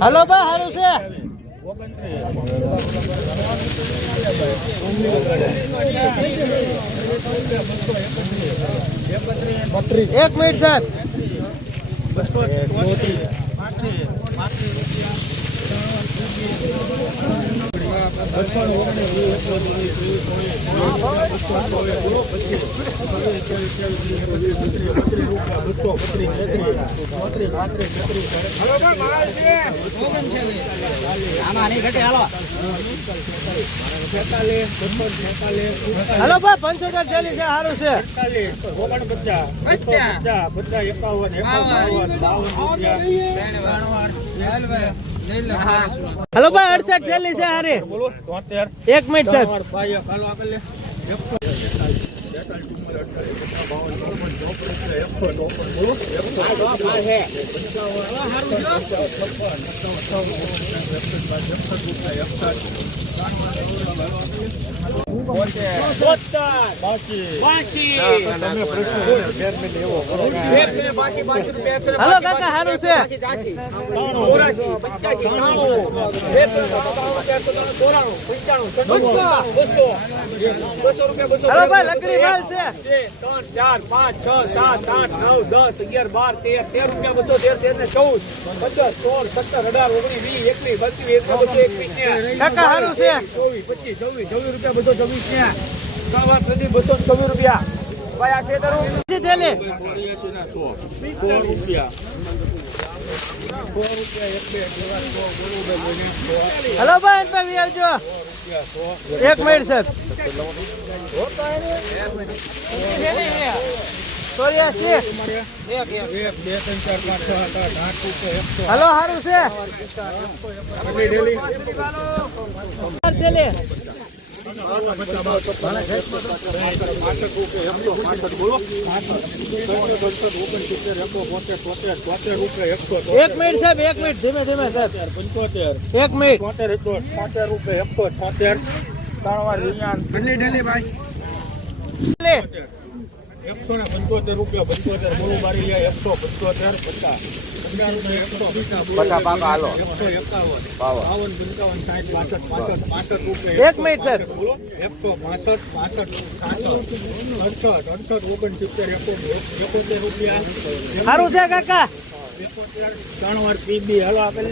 hello ભાઈ સારું છે એક મિનિટ સાહેબ હલો ભાઈ 75 ચાલી છે સારું છે હલો ભાઈ 68 ચાલી છે હારે 1 મિનિટ સાહેબ હલો કાકા સારું છે હલો ભાઈ લકડી માલ છે 3 4 5 6 7 8 9 10 11 12 13 13 રૂપિયા 12 13 14 17 18 19 20 21 22 કાકા સારું છે 24 25 24 રૂપિયા ભાઈ આ છે દરું થેલે 100 રૂપિયા હલો ભાઈ ભાઈ આવજો 1 મિનિટ સર હલો સારું છે એક મિનિટ સાહેબ 1 મિનિટ ધીમે ધીમે સાહેબ 1 મિનિટ 75 રૂપિયા 176 175 રૂપિયા 75 બોલું બારી 175 એક મિનિટ સર 165 સારું છે કાકા 3 વાર પીબી હલો આપેલ